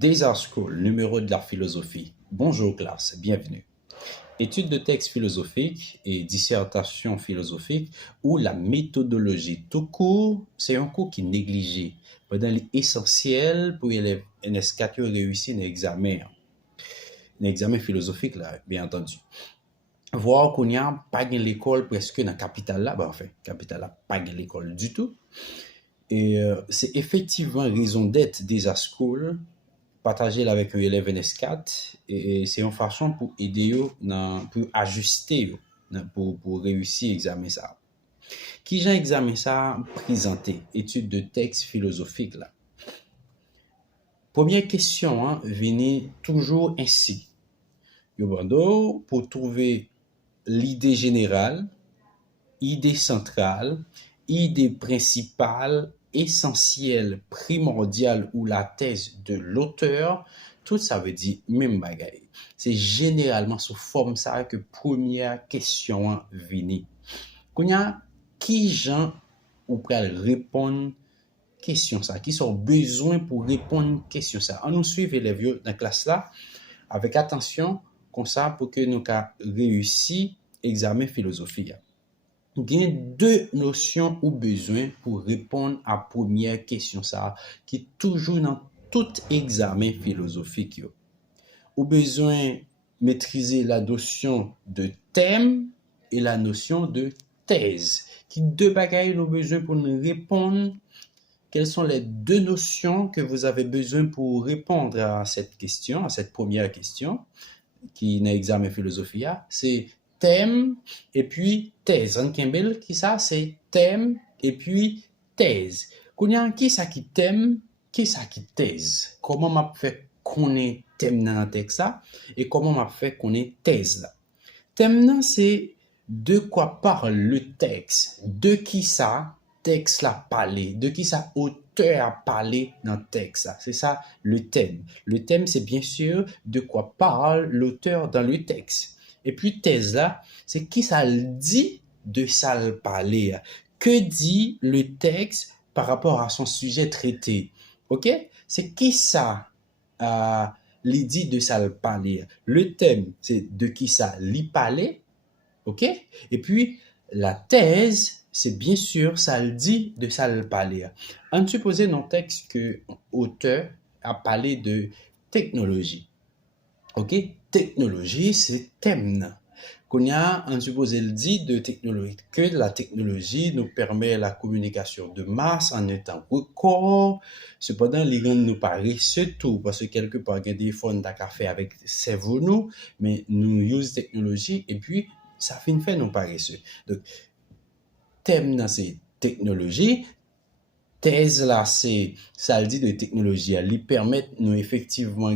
Desert School, numéro de la philosophie. Bonjour classe, bienvenue. Étude de texte philosophique et dissertation philosophique ou la méthodologie tout court, c'est un cours qui est négligé. Pendant l'essentiel pour élèves NS4 réussir un examen philosophique là, bien entendu. Voir qu'on n'y a pas de l'école presque dans la capitale là, capitale là, pas de l'école du tout. Et c'est effectivement raison d'être des school partager avec un élève NS4 et c'est une façon pour aider eux pour ajuster eux, pour réussir l'examen ça. Qui j'ai examen ça présenté étude de texte philosophique là. Première question venez toujours ainsi. Yo pour trouver l'idée générale, idée centrale, idée principale, essentielle, primordiale ou la thèse de l'auteur, tout ça veut dire même bagaille. C'est généralement sous forme ça que première question vient. Kounya, qui gens ou pral répondre question ça, qui sont besoin pour répondre question ça. On nous suivre élèves dans la classe là avec attention comme ça pour que nous réussir examen philosophie. Il y a deux notions ou besoins pour répondre à la première question ça qui est toujours dans tout examen philosophique. Ou besoin maîtriser la notion de thème et la notion de thèse. Qui deux bagailles nous besoin pour nous répondre. Quelles sont les deux notions que vous avez besoin pour répondre à cette question, à cette première question qui est dans l'examen philosophie? C'est thème et puis thèse. Rankimbel, qui ça? C'est thème et puis thèse. Kounya, qui ça qui thème, qui ça qui thèse? Comment m'a fait connaître thème dans le texte ça et comment m'a fait connaître thèse là? Thème c'est de quoi parle le texte, de qui ça texte l'a parlé, de qui ça auteur a parlé dans le texte. C'est ça le thème. Le thème, c'est bien sûr de quoi parle l'auteur dans le texte. Et puis thèse là, c'est qui ça le dit de ça le parler. Que dit le texte par rapport à son sujet traité. Ok? C'est qui ça dit de ça le parler. Le thème, c'est de qui ça l'y parler. Ok? Et puis la thèse, c'est bien sûr, ça le dit de ça le parler. On suppose dans le texte que l'auteur a parlé de technologie. Ok? Technologie, c'est thème. On suppose le dit de technologie, que la technologie nous permet la communication de masse en un temps record. Cependant, les gens nous paraissent tout, parce que quelque part, il y a des phones d'à fait avec cerveau nous, mais nous use technologie et puis ça finit fait nous paresseux. Donc, thème dans ces technologies, thèse là, c'est ça le dit de technologie, elle permet nous effectivement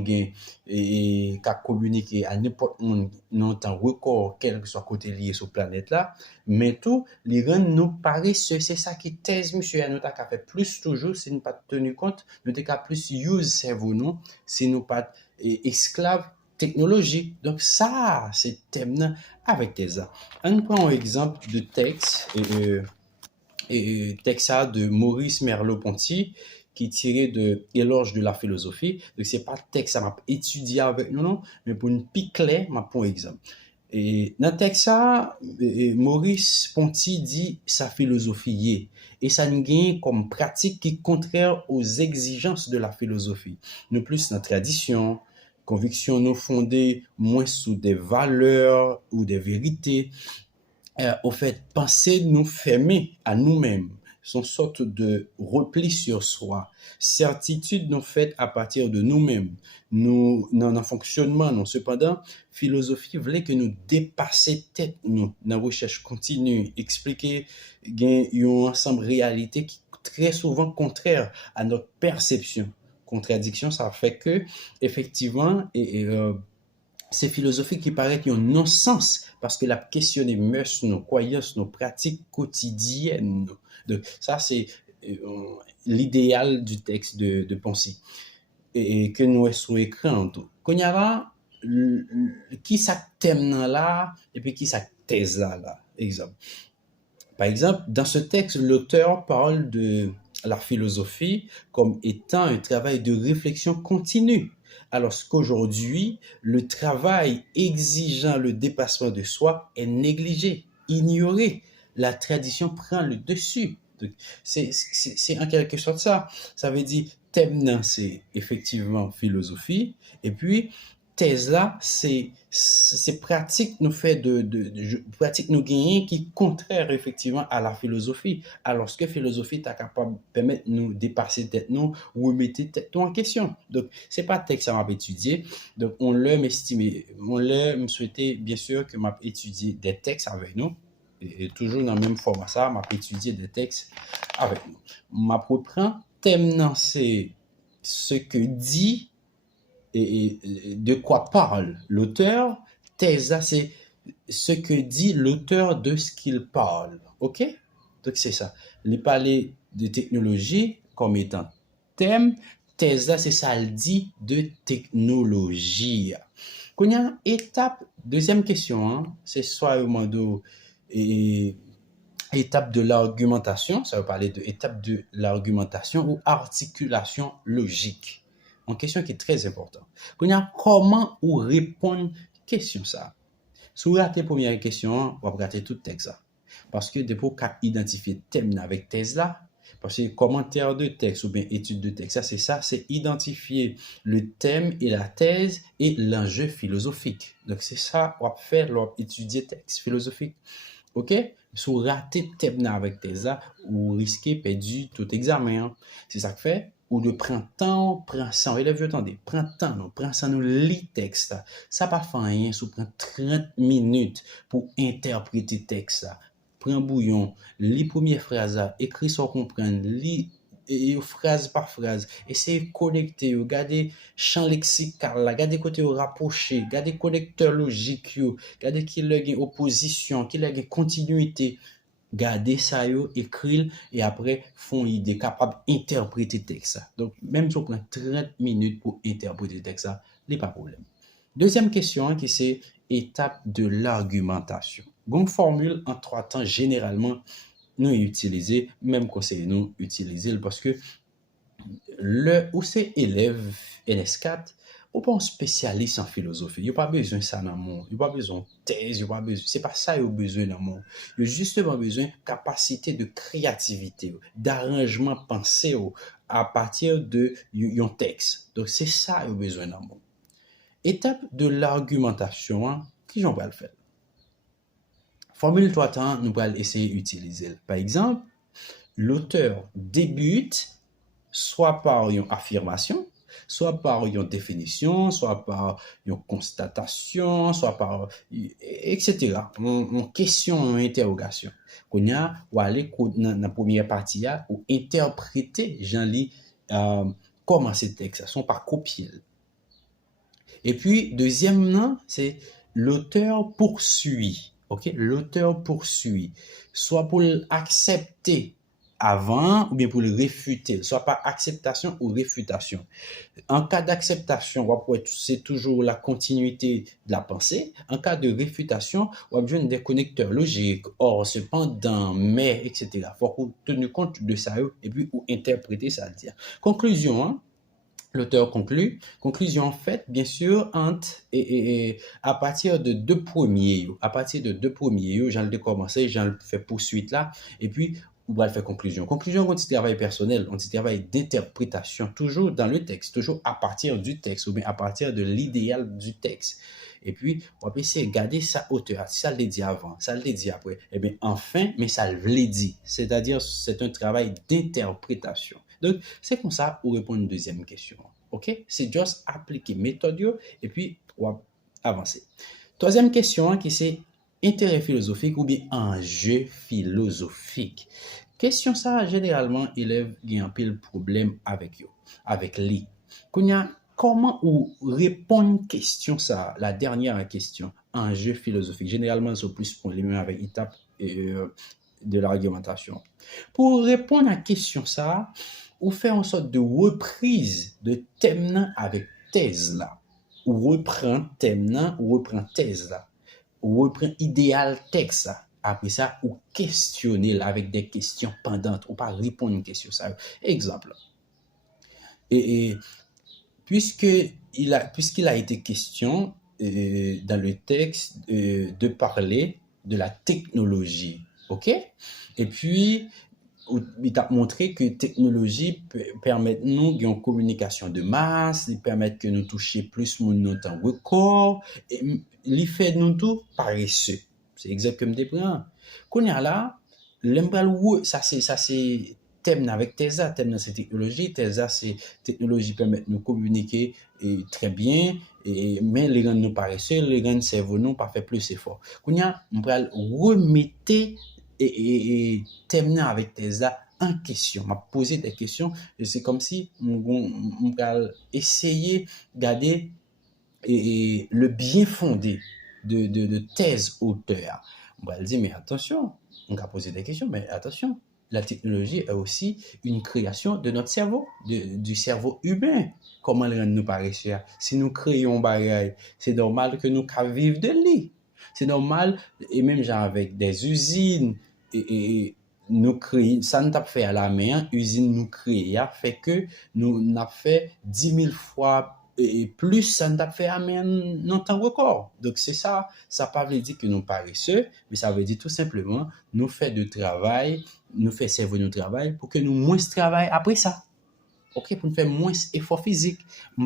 et qu'à communiquer à n'importe monde dans temps record, quel que soit côté lié sur planète là, mais tout les rend nous paresseux, c'est ça qui thèse monsieur nous t'a fait plus toujours si nous pas tenu compte, nous t'a plus use cerveau nous, si nous pas esclave technologie. Donc ça, c'est thème avec thèse. On prend un exemple de texte et texte de Maurice Merleau-Ponty qui est tiré de Éloge de la philosophie. Donc c'est pas texte ça m'a étudié avec nous non, mais pour une piquet m'a pour exemple. Et dans le texte Maurice Ponty dit sa philosophie et ça nous gagne comme pratique qui est contraire aux exigences de la philosophie. Nous plus dans la tradition, convictions nous fondées moins sous des valeurs ou des vérités. Au fait, penser nous fermer à nous-mêmes, son sorte de repli sur soi, certitude nous faite à partir de nous-mêmes, nous dans un fonctionnement, non. Cependant, philosophie voulait que nous dépasser tête nous dans recherche continue, expliquer un ensemble réalité qui est très souvent contraire à notre perception. Contradiction, ça fait que effectivement c'est philosophie qui paraît qui ont non-sens parce que la question des mœurs, nos croyances, nos pratiques quotidiennes. Donc, ça, c'est l'idéal du texte de Poncy et que nous sommes sur écran. Quand il y a qui ça thème là et puis qui ça thèse là, exemple. Par exemple, dans ce texte, l'auteur parle de la philosophie comme étant un travail de réflexion continue, alors qu'aujourd'hui, le travail exigeant le dépassement de soi est négligé, ignoré. La tradition prend le dessus. Donc, c'est en quelque sorte ça. Ça veut dire, thème, nan, c'est effectivement philosophie, et puis, thèse là, c'est pratique nous fait pratique nous gagner qui est contraire effectivement à la philosophie. Alors que philosophie est capable de permettre nous dépasser tête nous ou remettre tête nous en question. Donc, c'est pas texte à m'a étudier. Donc, on l'a estimé, on l'a souhaité bien sûr que m'a étudié des textes avec nous. Et toujours dans le même format ça, m'a étudié des textes avec nous. M'a reprend thème non, c'est ce que dit et de quoi parle l'auteur. Thèse, c'est ce que dit l'auteur de ce qu'il parle. OK? Donc, c'est ça. Il parler de technologie comme étant thème. Thèse, c'est ça, il dit de technologie. Quand il y a étape, deuxième question, hein, c'est soit au mando et étape de l'argumentation, ça veut parler de étape de l'argumentation ou articulation logique. Une question qui est très importante. Comment ou répondre question ça? Si vous ratez la première question, vous ratez tout le texte. Parce que depuis qu'on identifier thème avec thèse là, parce que commentaire de texte ou bien étude de texte, ça, c'est identifier le thème et la thèse et l'enjeu philosophique. Donc, c'est ça qu'on va faire lorsqu'on étudie texte philosophique. OK? Si vous ratez thème avec thèse là, vous risquez perdu tout examen. C'est ça que fait. Ou de prendre temps, prend ça, élève, attendez, prend temps, prend ça, nous lit texte. Ça pas fait rien, ça prend 30 minutes pour interpréter texte. Prends bouillon, lis première phrase, écris sans comprendre, lis phrase par phrase, essayez de connecter, regardez champ lexical, regardez côté rapproché, regardez connecteur logique, regardez qui a opposition, qui a continuité. Gardez ça, écrire et après, font idée capable d'interpréter le texte. Donc, même si on prend 30 minutes pour interpréter le texte, il n'y a pas de problème. Deuxième question, qui c'est étape de l'argumentation. Une formule en 3 temps, généralement, nous utilisons, même conseil nous utiliser parce que le ou c'est élève NS4 ou pas un spécialiste en philosophie. Il n'y a pas besoin de ça dans le monde. Il n'y a pas besoin de thèse. C'est pas ça qu'il y a besoin dans le monde. Il y a justement besoin de capacité de créativité, d'arrangement pensé à partir de un texte. Donc, c'est ça qu'il y a besoin dans le monde. Étape de l'argumentation, qui j'en vais le faire? Formule 3 temps, nous allons essayer d'utiliser. Par exemple, l'auteur débute soit par une affirmation, soit par une définition, soit par une constatation, soit par etc. Une question, une interrogation. Qu'on a ou aller dans la première partie ou interpréter Jean-Ly comment ces textes sont pas copiés. Et puis deuxièmement, c'est l'auteur poursuit. OK, l'auteur poursuit soit pour l'accepter avant ou bien pour le réfuter, soit par acceptation ou réfutation. En cas d'acceptation, c'est toujours la continuité de la pensée. En cas de réfutation, on a besoin des connecteurs logiques, or, cependant, mais, etc. Il faut tenir compte de ça et puis ou interpréter ça. Conclusion, hein? L'auteur conclut. Conclusion faite, bien sûr, à partir de deux premiers. À partir de deux premiers, j'en ai commencé, j'en ai fait poursuite là, et puis, on va faire conclusion. Conclusion, on dit travail personnel, on dit travail d'interprétation, toujours dans le texte, toujours à partir du texte, ou bien à partir de l'idéal du texte. Et puis, on va essayer de garder sa hauteur. Ça l'a dit avant, ça l'a dit après. Eh bien, enfin, mais ça l'a dit. C'est-à-dire, c'est un travail d'interprétation. Donc, c'est comme ça, on répond à une deuxième question. OK? C'est juste appliquer méthode et puis, on va avancer. Troisième question, qui c'est intérêt philosophique ou bien enjeu philosophique. Question ça, généralement, élèves ont un peu le problème avec eux, avec lui. Comment ou répondre question ça, la dernière question, enjeu philosophique. Généralement, c'est plus pour les mêmes avec étape de l'argumentation. Pour répondre à question ça, on fait en sorte de reprise de thème avec thèse là. Ou reprend thème là, ou reprend thèse là. Ou reprend idéal texte là. après ça, ou questionner là avec des questions pendantes, ou pas répondre à une question. Ça. Exemple. Et puisqu'il a été question dans le texte de parler de la technologie, ok? Et puis, il t'a montré que technologie permet nous une communication de masse, il permet que nous touchions plus mon temps record, et il fait nous tout paresseux. C'est exact comme des plans. Qu'on y a là, l'embral ça c'est thème avec TESA, thème dans ces technologies. TESA, c'est technologie permet de nous communiquer très bien, mais les gens nous paresseux, les gens cerveau nous pas fait plus effort. Qu'on y a, on va remettre et terminer avec TESA en question. M'a posé des questions et c'est comme si on va essayer de garder le bien fondé de thèse auteur. On va dire, mais attention, on va poser des questions, mais attention, la technologie est aussi une création de notre cerveau, du cerveau humain. Comment nous paresseux? Si nous créons bagaille, c'est normal que nous vivons de lui. C'est normal, et même genre avec des usines, et nous créons, ça nous a fait à la main, usine nous créer, fait que nous n'a fait 10 000 fois et plus ça nous a fait à main dans temps record. Donc c'est ça, ça pas veut dire que nous paresseux, mais ça veut dire tout simplement nous fait de travail, nous fait servir notre travail pour que nous moins travail après ça. OK, pour nous faire moins effort physique.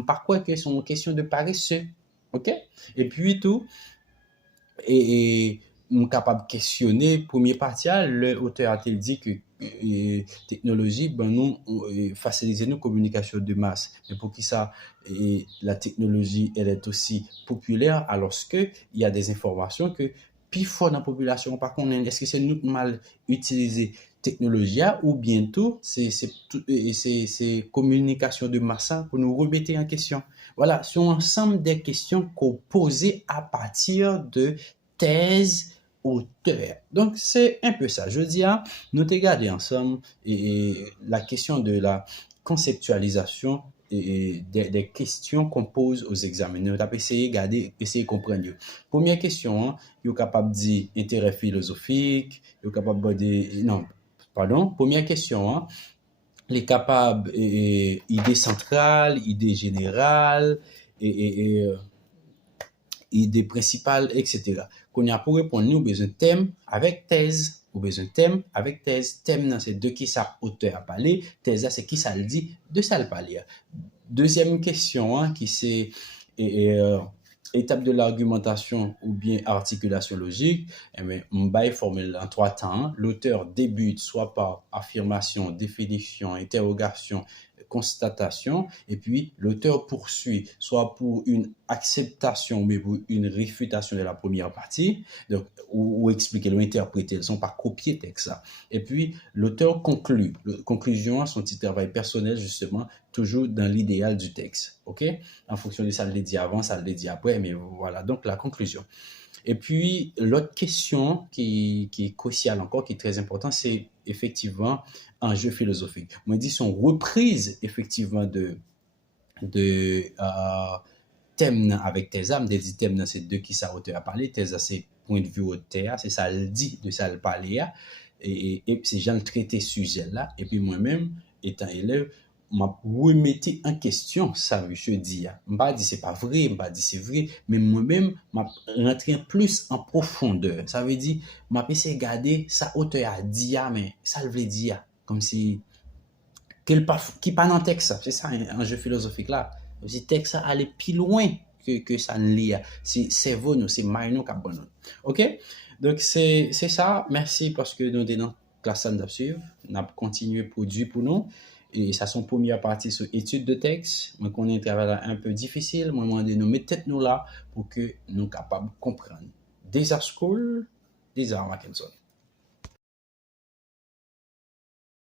Par quoi que c'est une question de paresseux. OK? Et puis tout, et capable de questionner premier partie le auteur a-t-il dit que technologie ben nous faciliter nos communications de masse mais pour qui ça la technologie elle est aussi populaire alors que il y a des informations que plus fort dans la population par contre est-ce que c'est nous mal utiliser technologie ou bientôt c'est communication de masse pour nous remettre en question. Voilà, c'est un ensemble des questions qu'on posait à partir de thèse auteur. Donc, c'est un peu ça. Je dis, nous t'ai gardé ensemble et la question de la conceptualisation et des questions qu'on pose aux examinés. Nous avons essayé de garder, essayer de comprendre. Première question, vous êtes capable de dire intérêt philosophique, vous êtes capable de dire, non, pardon, première question, les capables idée centrale, idée générale et idée principale, etc. Qu'on y a pour répondre, nous besoin de thème avec thèse, ou besoin de thème avec thèse. Thème, c'est de qui ça auteur a parlé, thèse, c'est qui ça le dit, de ça le parler. Deuxième question, qui c'est étape de l'argumentation ou bien articulation logique, on va formule en 3 temps. L'auteur débute soit par affirmation, définition, interrogation, constatation, et puis l'auteur poursuit soit pour une acceptation mais pour une réfutation de la première partie, donc ou expliquer ou interpréter, ils ne sont pas copier texte ça. Et puis l'auteur conclut. Conclusion, son petit travail personnel justement, toujours dans l'idéal du texte, ok? En fonction de ça, le dit avant, ça le dit après, mais voilà, donc la conclusion. Et puis, l'autre question qui est cruciale encore, qui est très importante, c'est effectivement un jeu philosophique. Moi, je dis son reprise effectivement de thème avec tes âmes, des thèmes dans ces deux qui ça auteur a parlé, tes c'est point de vue auteur, c'est ça le dit, de ça le parler, et c'est genre le traité sujet là, et puis moi-même, étant élève, m'a remetté en question ça monsieur dit m'a dit c'est pas vrai m'a dit c'est vrai mais moi-même m'a rentré plus en profondeur ça veut dire m'a essayé de garder ça auteur a dit mais ça le veut dire comme si qui pas dans texte c'est ça un jeu philosophique là aussi texte ça aller plus loin que ça ne lit c'est cerveau nous c'est mind qui bon OK donc c'est ça merci parce que nous dans classe ça nous suivre n'a continuer produire pour nous. Et ça, son première partie sur étude de texte. Moi, qu'on a un travail un peu difficile. Moi, demandé nous mettre tête nous là pour que nous capables de comprendre. Des School, des Mackenzie.